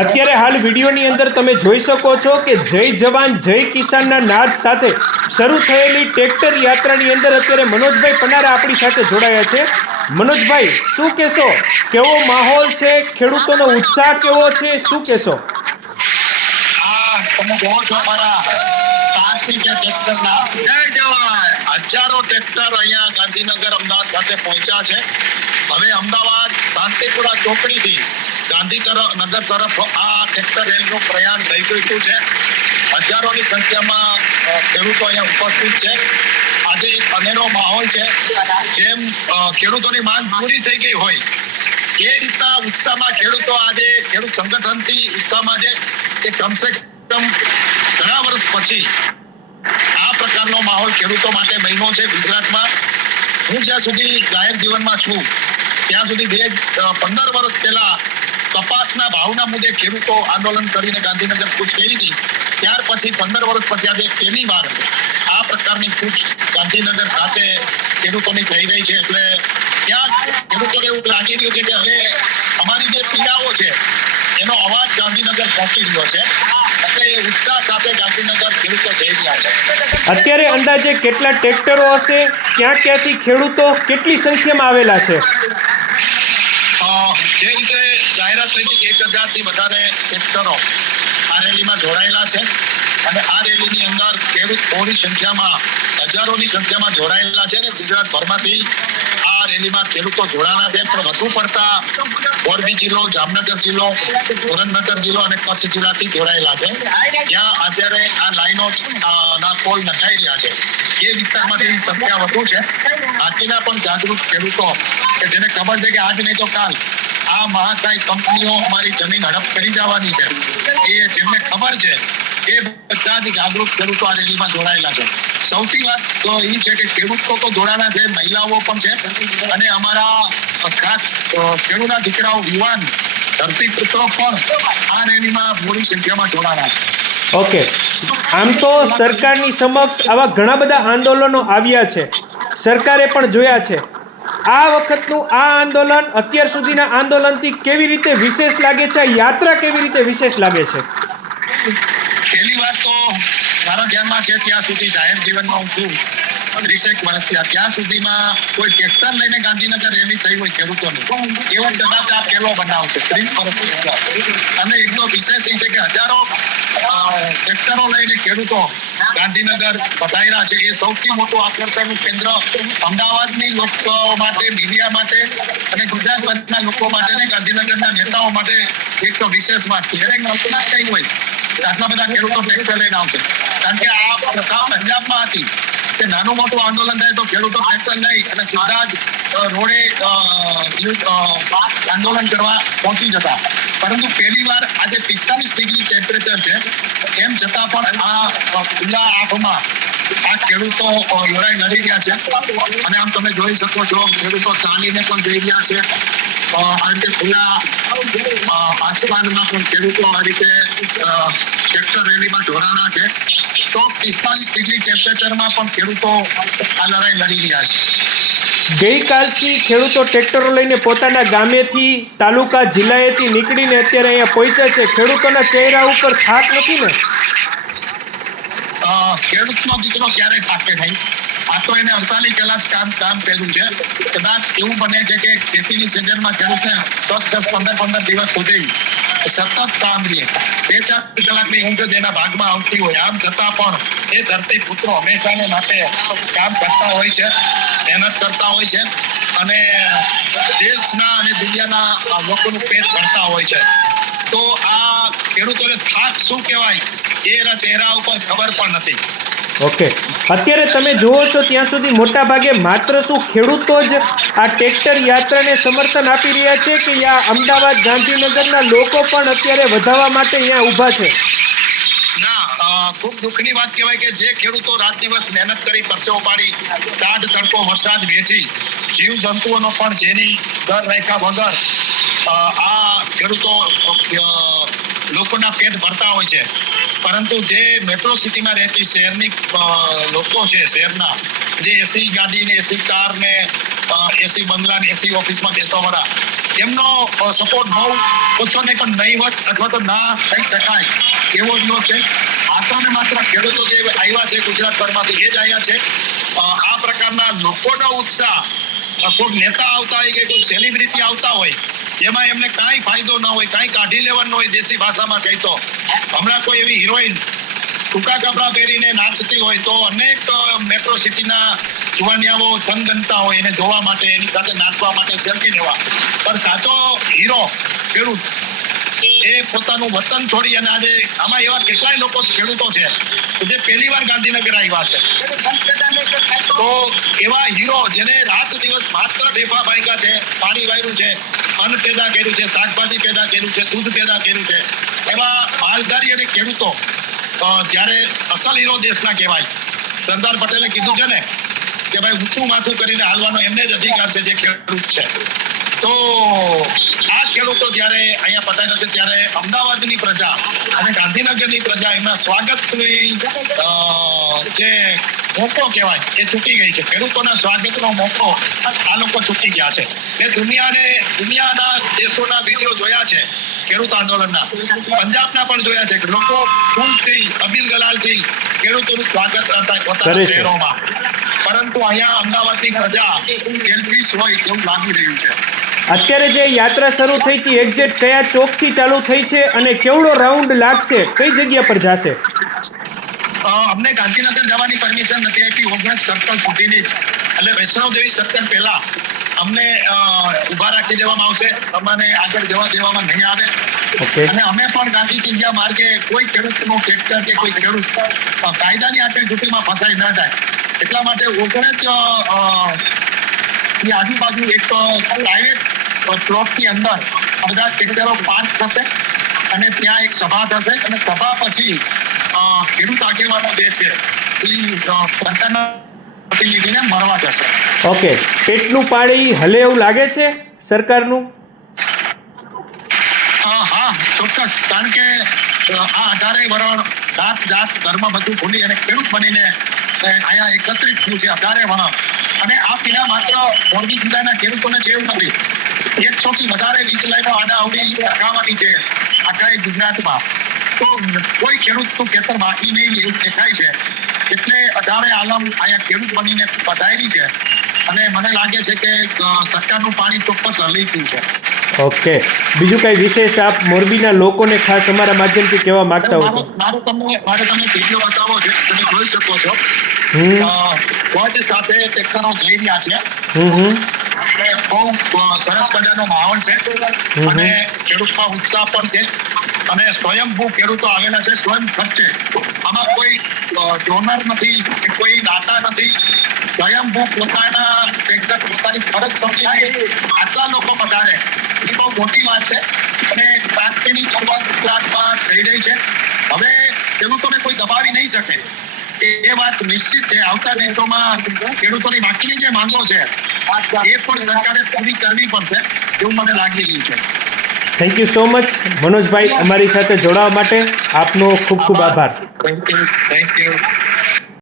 અત્યારે હાલ વિડીયોની અંદર તમે જોઈ શકો છો કે જય જવાન જય કિસાનના નાદ સાથે શરૂ થયેલી ટ્રેક્ટર યાત્રાની અંદર અત્યારે મનોજભાઈ પનારા આપણી સાથે જોડાયા છે. મનોજભાઈ, શું કહેશો? કેવો માહોલ છે? ખેડૂતોનો ઉત્સાહ કેવો છે? શું કહેશો? તમે કહો છો મારા સાથી છે ટ્રેક્ટરના જય જવાન હજારો ટ્રેક્ટર અહીંયા ગાંધીનગર અમદાવાદ ખાતે પહોંચ્યા છે. હવે અમદાવાદ શાંતિપુરા ચોકડીથી ગાંધીનગર તરફ આ ટ્રેક્ટર રેલનું પ્રયાણ થઈ ચૂક્યું છે. હજારોની સંખ્યામાં ખેડૂતો અહીંયા ઉપસ્થિત છે. આજે એક અનેરો માહોલ છે. જેમ ખેડૂતોની માંગ પૂરી થઈ ગઈ હોય એ રીતના ઉત્સાહમાં ખેડૂતો આજે ખેડૂત સંગઠનથી ઉત્સાહમાં છે કે કમસે કમ ઘણા વર્ષ પછી આ પ્રકારનો માહોલ ખેડૂતો માટે બન્યો છે ગુજરાતમાં. હું જ્યાં સુધી જાહેર જીવનમાં છું ત્યાં સુધી 15 વર્ષ પહેલા કપાસના ભાવના મુદ્દે ખેડૂતો આંદોલન કરીને ગાંધીનગર કૂચ કરી હતી. ત્યાર પછી 15 વર્ષ પછી આજે પહેલી વાર આ પ્રકારની કૂચ ગાંધીનગર ખાતે ખેડૂતોની થઈ રહી છે. એટલે ત્યાં ખેડૂતોને એવું લાગી રહ્યું છે કે હવે અમારી જે પીડાઓ છે એનો અવાજ ગાંધીનગર પહોંચી રહ્યો છે. એટલે ઉત્સાહ સાથે ગાંધીનગર ખેડૂતો જઈ રહ્યા છે. અત્યારે અંદાજે કેટલા ટ્રેક્ટરો હશે? ક્યાંથી ખેડૂતો કેટલી સંખ્યામાં આવેલા છે? જે રીતે જાહેરાત થઈ હતી 1000 થી વધારે ટ્રેક્ટરો આ રેલીમાં જોડાયેલા છે અને આ રેલીની અંદર ખેડૂત બહોળી સંખ્યામાં હજારોની સંખ્યામાં જોડાયેલા છે અને ગુજરાતભરમાંથી આ રેલીમાં ખેડૂતો જોડાના છે. પણ વધુ પડતા મોરબી જિલ્લો, જામનગર જિલ્લો, સુરેન્દ્રનગર જિલ્લો અને કચ્છ જિલ્લાથી જોડાયેલા છે. જ્યાં અત્યારે આ લાઈનો ના પોલ નખાઈ રહ્યા છે એ વિસ્તારમાંથી સંખ્યા વધુ છે. બાકીના પણ જાગૃત ખેડૂતો કે જેને ખબર છે કે આજ નહીં તો કાલ આ મહાકાય કંપનીઓ અમારી જમીન હડપ કરી જવાની છે, એ જેમને ખબર છે એ બધા જ જાગૃત ખેડૂતો આ રેલીમાં જોડાયેલા છે. સૌથી વાત તો એ છે કે ખેડૂતો તો જોડાના છે, મહિલાઓ પણ છે અને અમારા ખાસ ખેડૂતના દીકરાઓ, યુવાન ધરતીપુત્રો પણ આ રેલીમાં મોટી સંખ્યામાં જોડાના છે. ઓકે, આમ તો સરકારની સમક્ષ આવા ઘણા બધા આંદોલનો આવ્યા છે, સરકારે પણ જોયા છે. આ વખતનું આ આંદોલન અત્યાર સુધીના આંદોલનથી કેવી રીતે વિશેષ લાગે છે? યાત્રા કેવી રીતે વિશેષ લાગે છે? પહેલી વાત તો મારા ધ્યાનમાં છે ત્યાં સુધી જાહેર જીવનમાં હું છું 30 વર્ષથી, ત્યાં સુધીમાં કોઈ ટ્રેક્ટર લઈને ગાંધીનગર રેલી થઈ હોય ખેડૂતોની એવો કદાચ આ પહેલો બનાવ છે 30 વર્ષ. અને એકદમ વિશેષ એ છે કે હજારો ટ્રેક્ટરો લઈને ખેડૂતો ગાંધીનગર પધાર્યા છે. એ સૌથી મોટું આકર્ષણનું કેન્દ્ર અમદાવાદની લોકો માટે, મીડિયા માટે અને ગુજરાતના લોકો માટે અને ગાંધીનગરના નેતાઓ માટે એક તો વિશેષ વાત છે. દરેક નોકરી કઈ હોય આટલા બધા ખેડૂતો ટ્રેક્ટર લઈને આવશે, કારણ કે આ પ્રથા પંજાબમાં હતી કે નાનું મોટું આંદોલન થાય તો ખેડૂતો ટ્રેક્ટર લઈ અને સીધા જ રોડે આંદોલન કરવા પહોંચી જતા. પરંતુ પહેલી વાર આજે 45 ડિગ્રી ટેમ્પરેચર છે, એમ છતાં પણ આ ખુલ્લા આંખમાં આ ખેડૂતો લડાઈ લડી રહ્યા છે. અને આમ તમે જોઈ શકો છો ખેડૂતો ચાલીને પણ જઈ રહ્યા છે. આ રીતે ખુલ્લા આસમાનમાં પણ ખેડૂતો આ રીતે ટ્રેક્ટર રેલીમાં જોડાના છે. તો 45 ડિગ્રી ટેમ્પરેચરમાં પણ ખેડૂતો આ લડાઈ લડી રહ્યા છે. ગઈકાલથી ખેડૂતો ટ્રેક્ટરો લઈને પોતાના ગામેથી, તાલુકા, જિલ્લાએથી નીકળીને અત્યારે અહીંયા પહોંચ્યા છે. ખેડૂતોના ચહેરા ઉપર થાક નથી ને? ખેડૂતનો દીકરો ક્યારેય થાકે નહીં. આ તો એને 48 કલાક કામ કર્યું છે. કદાચ એવું બને છે કે ખેતીની સિઝનમાં ખેડૂતને 10-15 દિવસ સુધી સતત કામ રહે, 2-4 કલાકની ઊંઘ જેના ભાગમાં આવતી હોય, આમ છતાં પણ એ ધરતી પુત્રો હંમેશાને માટે કામ કરતા હોય છે, મહેનત કરતા હોય છે અને દેશના અને દુનિયાના લોકોનું પેટ ભરતા હોય છે. તો આ ખેડૂતોને થાક શું કહેવાય એ એના ચહેરા ઉપર ખબર પણ નથી. ઓકે, અત્યારે તમે જુઓ છો ત્યાં સુધી મોટા ભાગે માત્ર શું ખેડૂતો જ આ ટ્રેક્ટર યાત્રાને સમર્થન આપી રહ્યા છે કે અમદાવાદ, ગાંધીનગરના લોકો પણ અત્યારે વધારવા માટે અહીંયા ઊભા છે? ના, ખૂબ દુઃખની વાત કહેવાય કે જે ખેડૂતો રાત દિવસ મહેનત કરી, પરસેવો પાડી, ટાઢ તડકો વરસાદ વેચી, જીવ જંતુઓનો પણ જેની દર રાખ્યા વગર આ ખેડૂતો લોકોના પેટ ભરતા હોય છે. પરંતુ જે મેટ્રો સિટીમાં રહેતી શહેરની લોકો છે, શહેરના જે એસી ગાડી ને, એસી કાર ને, એસી બંગલા ને, એસી ઓફિસમાં બેસવા વાળા, એમનો સપોર્ટ બહુ ઓછો નહીં પણ નહીવત અથવા તો ના કહી શકાય એવો જ છે. માત્ર ને માત્ર ખેડૂતો જે આવ્યા છે ગુજરાતભરમાંથી એ જ આવ્યા છે. આ પ્રકારના લોકોનો ઉત્સાહ કોઈ નેતા આવતા હોય કે કોઈ સેલિબ્રિટી આવતા હોય એમાં એમને કાંઈ ફાયદો ન હોય, કાંઈ કાઢી લેવાનું હોય. દેશી ભાષામાં કહીતો હમણાં કોઈ એવી હિરોઈન ટૂંકા કપડાં પહેરીને નાચતી હોય તો અનેક મેટ્રો સિટીના જુવાનિયાઓ થનગનતા હોય એને જોવા માટે, એની સાથે નાચવા માટે, સેલ્ફી લેવા. પણ સાચો હીરો ખેડૂત એ પોતાનું વતન છોડી અને આજે આમાં એવા કેટલાય લોકો ખેડૂતો છે જે પહેલી વાર ગાંધીનગર આવ્યા છે. તો એવા હીરો જેને રાત દિવસ માત્ર ઢેફા ભાગ્યા છે, પાણી વાળ્યું છે, અન્ન પેદા કર્યું છે, શાકભાજી પેદા કર્યું છે, દૂધ પેદા કર્યું છે, એવા માલધારી અને ખેડૂતો જ્યારે અસલ હીરો દેશના કહેવાય. સરદાર પટેલે કીધું છે ને કે ભાઈ ઊંચું માથું કરીને હાલવાનો એમને જ અધિકાર છે જે ખેડૂત છે. તો આ ખેડૂતો જ્યારે અહીંયા પધાર્યા છે ત્યારે અમદાવાદની પ્રજા અને ગાંધીનગરની પ્રજા એમના સ્વાગતની જે મોકો કહેવાય એ ચૂકી ગઈ છે. ખેડૂતોના સ્વાગતનો મોકો આ લોકો ચૂકી ગયા છે. એ દુનિયાના દેશોના વિડીયો જોયા છે ખેડૂત આંદોલનના, પંજાબના પણ જોયા છે કે લોકો ફૂલથી, અબીલ ગલાલથી ખેડૂતોનું સ્વાગત કરતા પોતાના શહેરોમાં. પરંતુ અહીંયા અમદાવાદની પ્રજા સેલ્ફિશ હોય એવું લાગી રહ્યું છે. અત્યારે જે યાત્રા શરૂ થઈ છે એક્ઝેક્ટ કયા ચોકથી ચાલુ થઈ છે અને કેવડો રાઉન્ડ લાગશે, કઈ જગ્યા પર જશે? અમને ગાંધીનગર જવાની પરમિશન નથી આપી. ઓગણસ સર્કલ સુધીની એટલે વૈષ્ણવદેવી સર્કલ પહેલા અમને ઉભા રાખી દેવામાં આવશે. અમને આગળ જવા દેવામાં નહીં આવે. અને અમે પણ ગાંધી ચિંધ્યા માર્ગે કોઈ ખેડૂતનું ટ્રેક્ટર કે કોઈ ખેડૂત કાયદાની આટલી ડ્યુટીમાં ફસાઈ ન જાય એટલા માટે ઓગણજ ની આજુબાજુ એક પ્રાઇવેટ પ્લોટની અંદર બધા ટ્રેક્ટરો પાર્ક થશે અને ત્યાં એક સભા થશે અને સભા પછી ખેડૂત આગેવાનો જે છે એ સરકારના પ્રતિનિધિને મળવા જશે. ઓકે, પેટનું પાણી હલે એવું લાગે છે સરકારનું? હા, ચોક્કસ. કારણ કે આ 18 વરણ જાત ધર્મ બધું ભૂલી અને ખેડૂત બનીને અહીંયા એકત્રિત થયું છે 18 વરણ. અને આ પીડા માત્ર મોરબી જિલ્લાના ખેડૂતોને જ એવું નથી, 100 થી વધારે વીજ લાઈનો આડાઅવળી લગાવવાની છે આખા ગુજરાતમાં. તો કોઈ ખેડૂતનું ખેતર બાકી નહીં એવું દેખાય છે. એટલે 18 આલમ અહીંયા ખેડૂત બનીને પધારી છે અને મને લાગે છે કે સરકારનું પાણી ચોક્કસ હલી ગયું છે. ઓકે, બીજું કઈ વિશેષ આપ મોરબીના લોકોને ખાસ અમારા માધ્યમથી કહેવા માંગતા હો? મારે તમને વિડીયો બતાવો છે, તમે જોઈ શકો છો. ધ્વજ સાથે ટ્રેક્ટરો જઈ રહ્યા છે. બહુ સરસ મજાનો માહોલ છે અને ખેડૂતમાં ઉત્સાહ પણ છે અને સ્વયંભૂ ખેડૂતો આવેલા છે સ્વયં ખર્ચે. આમાં કોઈ ડોનર નથી, કોઈ દાતા નથી. સ્વયંભૂ પોતાના ટ્રેક્ટર પોતાની ફરજ સમજી આટલા લોકો પધારે એ બહુ મોટી વાત છે અને ક્રાંતિની શરૂઆત ગુજરાતમાં થઈ રહી છે. હવે ખેડૂતોને કોઈ દબાવી નહીં શકે એ વાત નિશ્ચિત છે. આવતા દિવસોમાં ખેડૂતોની બાકીની જે માંગો છે એ પણ સરકારે પૂરી કરવી પડશે એવું મને લાગી રહ્યું છે. થેન્ક યુ સો મચ મનોજભાઈ, અમારી સાથે જોડાવા માટે આપનો ખૂબ ખૂબ આભાર. Thank you.